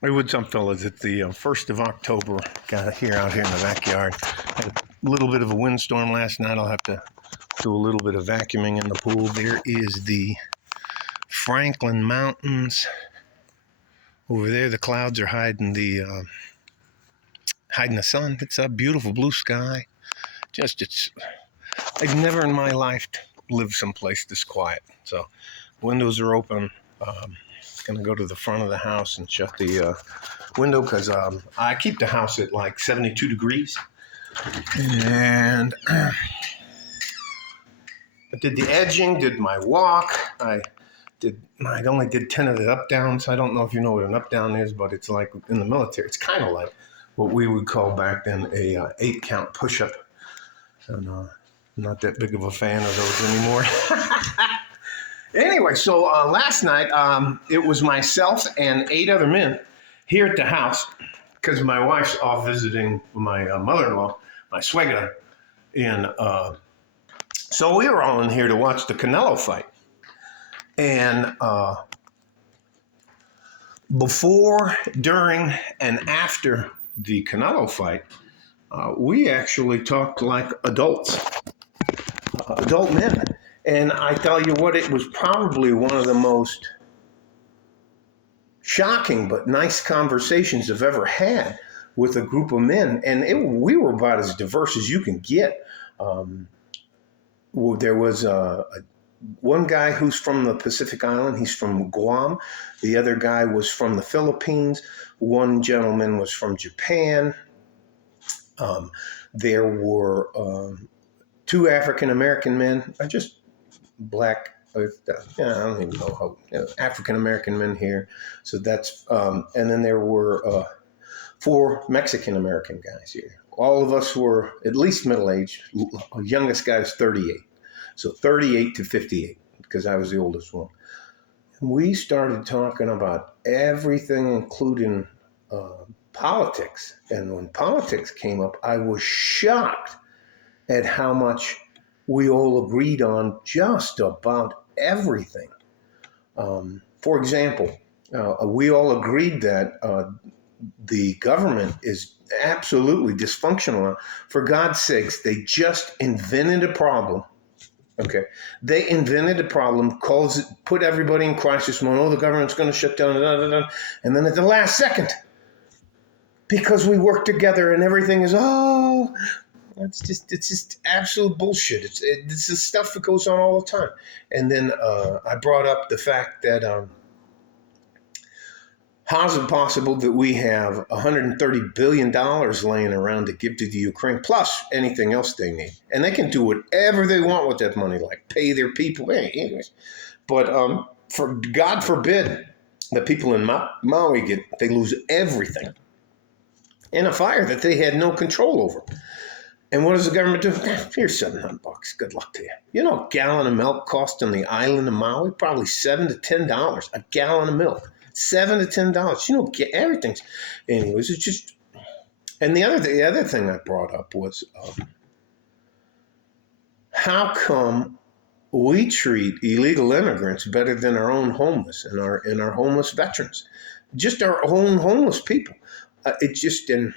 Hey, what's up, fellas? It's the 1st of October. Got here out here in the backyard. Had a little bit of a windstorm last night. I'll have to do a little bit of vacuuming in the pool. There is the Franklin Mountains over there. The clouds are hiding the sun. It's a beautiful blue sky. I've never in my life lived someplace this quiet. So windows are open. Gonna go to the front of the house and shut the window because I keep the house at like 72 degrees. And I did the edging, did my walk. I only did 10 of the up downs. I don't know if you know what an up down is, but it's like in the military. It's kind of like what we would call back then a 8-count push-up. And I'm not that big of a fan of those anymore. Anyway, so last night it was myself and 8 other men here at the house because my wife's off visiting my mother-in-law, my suegra, and so we were all in here to watch the Canelo fight. And before, during, and after the Canelo fight, we actually talked like adults, adult men. And I tell you what, it was probably one of the most shocking but nice conversations I've ever had with a group of men. And we were about as diverse as you can get. There was one guy who's from the Pacific Island. He's from Guam. The other guy was from the Philippines. One gentleman was from Japan. There were 2 African-American men. Black, I don't even know how, African-American men here. So that's, and then there were 4 Mexican-American guys here. All of us were at least middle-aged. Youngest guy is 38. So 38 to 58, because I was the oldest one. We started talking about everything, including politics. And when politics came up, I was shocked at how much we all agreed on just about everything. For example, we all agreed that the government is absolutely dysfunctional. For God's sakes, they just invented a problem. Okay, they invented a problem, put everybody in crisis mode. Oh, the government's going to shut down, and then at the last second, because we work together and everything is it's just absolute bullshit. It's the stuff that goes on all the time. And then I brought up the fact that how's it possible that we have $130 billion laying around to give to the Ukraine, plus anything else they need? And they can do whatever they want with that money, like pay their people. Anyways. But for God forbid the people in Maui they lose everything in a fire that they had no control over. And what does the government do? Here's $700. Good luck to you. You know, a gallon of milk costs on the island of Maui? Probably $7 to $10 a gallon of milk. $7 to $10. You know, everything's. Anyways, it's just. And the other thing I brought up was how come we treat illegal immigrants better than our own homeless and our homeless veterans, just our own homeless people? It's just in.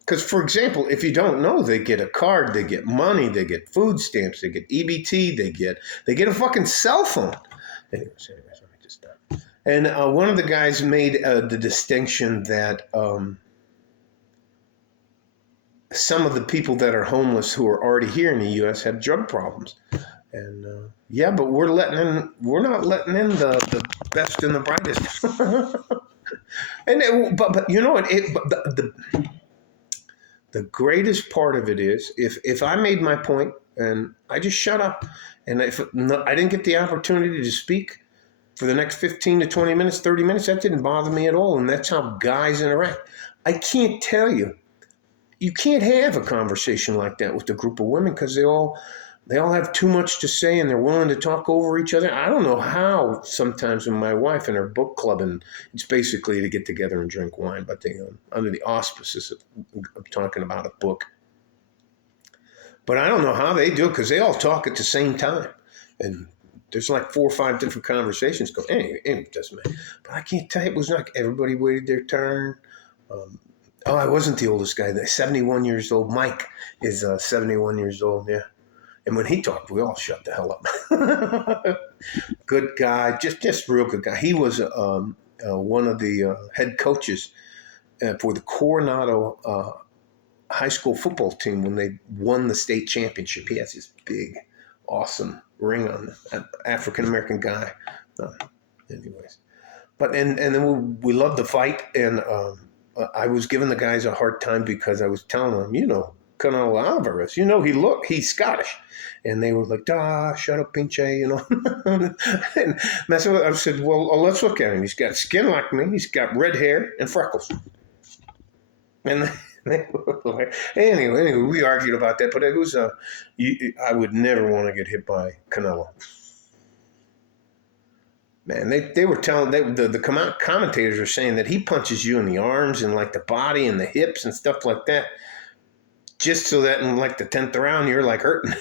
Because, for example, if you don't know, they get a card, they get money, they get food stamps, they get EBT, they get a fucking cell phone. Anyways, let me just stop. And one of the guys made the distinction that some of the people that are homeless who are already here in the U.S. have drug problems. And but we're not letting in the best and the brightest. But you know what? The greatest part of it is if I made my point and I just shut up, and if I didn't get the opportunity to speak for the next 15 to 20 minutes, 30 minutes, that didn't bother me at all. And that's how guys interact. I can't tell you, you can't have a conversation like that with a group of women because they all have too much to say and they're willing to talk over each other. I don't know how sometimes when my wife and her book club, and it's basically to get together and drink wine, but they under the auspices of talking about a book. But I don't know how they do it because they all talk at the same time. And there's like 4 or 5 different conversations going. Anyway, it doesn't matter. But I can't tell you, it was not everybody waited their turn. I wasn't the oldest guy. 71 years old. Mike is 71 years old. Yeah. And when he talked, we all shut the hell up. Good guy, just real good guy. He was one of the head coaches for the Coronado high school football team when they won the state championship. He has this big, awesome ring on, an African American guy. Anyways, but and then we loved the fight, and I was giving the guys a hard time because I was telling them, Canelo Alvarez, he's Scottish. And they were like, shut up, pinche, And I said, well, let's look at him. He's got skin like me. He's got red hair and freckles. And they were like, anyway, we argued about that. But it was, I would never want to get hit by Canelo. Man, they were telling, the commentators are saying that he punches you in the arms and like the body and the hips and stuff like that. Just so that in like the 10th round, you're like hurting.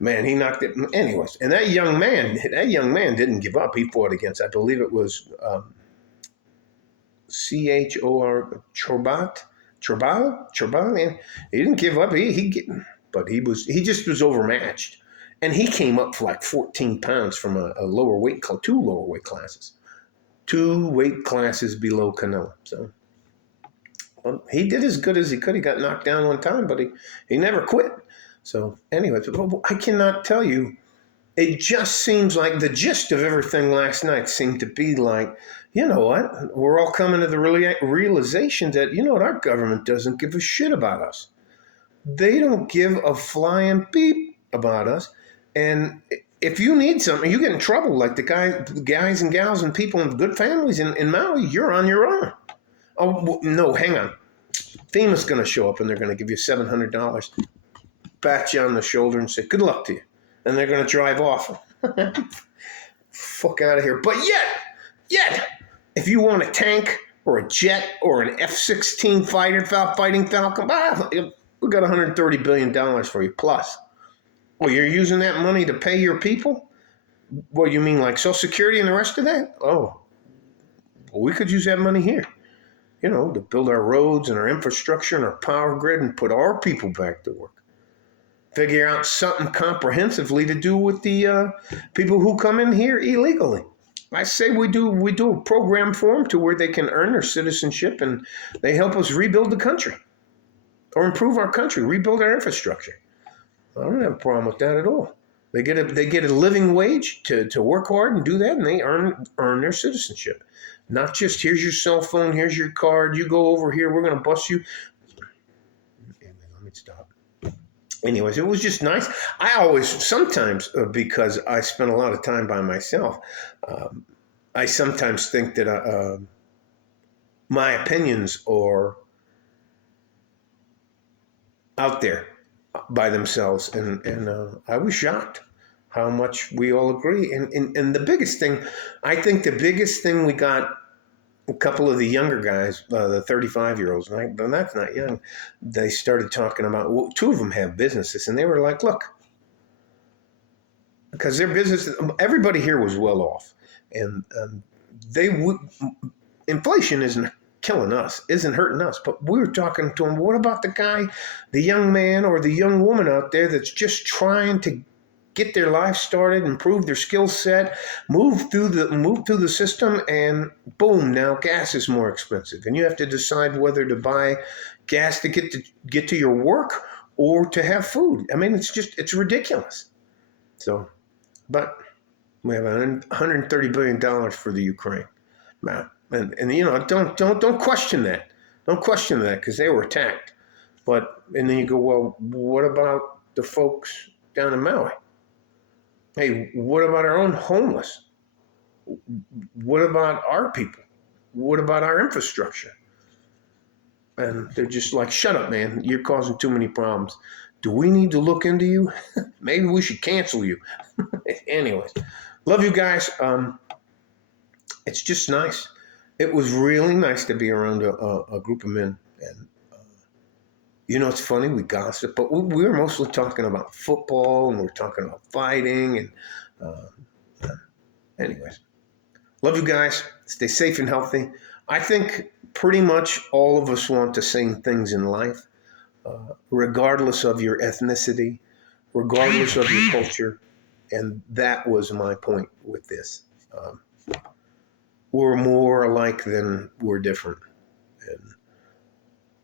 Man, he knocked it. Anyways, and that young man didn't give up. He fought against, I believe it was Chor Chorbat. Man, he didn't give up. But he just was overmatched, and he came up for like 14 pounds from a lower weight class, 2 lower weight classes, 2 weight classes below Canelo. So. Well, he did as good as he could. He got knocked down one time, but he never quit. So anyway, I cannot tell you. It just seems like the gist of everything last night seemed to be like, you know what? We're all coming to the realization that, our government doesn't give a shit about us. They don't give a flying beep about us. And if you need something, you get in trouble. Like the guys and gals and people in good families in Maui, you're on your own. Oh, no, hang on. FEMA's going to show up and they're going to give you $700, pat you on the shoulder and say, good luck to you. And they're going to drive off. Fuck out of here. But yet, if you want a tank or a jet or an F-16 fighting Falcon, we got $130 billion for you plus. Well, you're using that money to pay your people? What, you mean like Social Security and the rest of that? Oh, well, we could use that money here. To build our roads and our infrastructure and our power grid and put our people back to work. Figure out something comprehensively to do with the people who come in here illegally. I say we do a program for them to where they can earn their citizenship and they help us rebuild the country or improve our country, rebuild our infrastructure. I don't have a problem with that at all. They get a living wage to work hard and do that, and they earn their citizenship. Not just, here's your cell phone, here's your card, you go over here, we're going to bust you. Let me stop. Anyways, it was just nice. I always, sometimes, because I spend a lot of time by myself, I sometimes think that my opinions are out there by themselves. And I was shocked how much we all agree. And the biggest thing, I think the biggest thing we got, a couple of the younger guys, the 35-year-olds, and that's not young, they started talking about, 2 of them have businesses, and they were like, look, because their business, everybody here was well off. And inflation isn't killing us, isn't hurting us. But we were talking to them, what about the guy, the young man or the young woman out there that's just trying to get their life started, improve their skill set, move through the system, and boom, now gas is more expensive. And you have to decide whether to buy gas to get to your work or to have food. I mean, it's ridiculous. So, but we have $130 billion for the Ukraine. Now, and don't question that. Don't question that because they were attacked. And then you go, well, what about the folks down in Maui? Hey, what about our own homeless? What about our people? What about our infrastructure? And they're just like, shut up, man. You're causing too many problems. Do we need to look into you? Maybe we should cancel you. Anyways, love you guys. It's just nice. It was really nice to be around a group of men. And it's funny, we gossip, but we were mostly talking about football, and we were talking about fighting, and Anyways, love you guys. Stay safe and healthy. I think pretty much all of us want the same things in life, regardless of your ethnicity, regardless of your culture. And that was my point with this. Um, we're more alike than we're different. And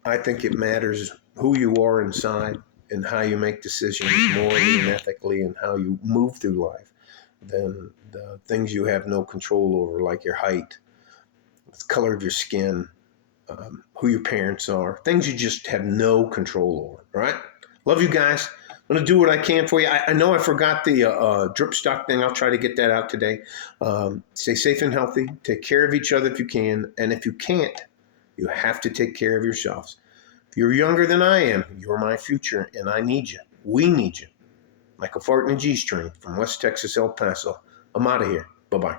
I think it matters who you are inside and how you make decisions morally and ethically and how you move through life than the things you have no control over, like your height, the color of your skin, who your parents are, things you just have no control over. All right? Love you guys. I'm going to do what I can for you. I know I forgot the drip stock thing. I'll try to get that out today. Stay safe and healthy. Take care of each other if you can. And if you can't, you have to take care of yourselves. If you're younger than I am, you're my future, and I need you. We need you. Like a fart in a G string from West Texas, El Paso. I'm out of here. Bye-bye.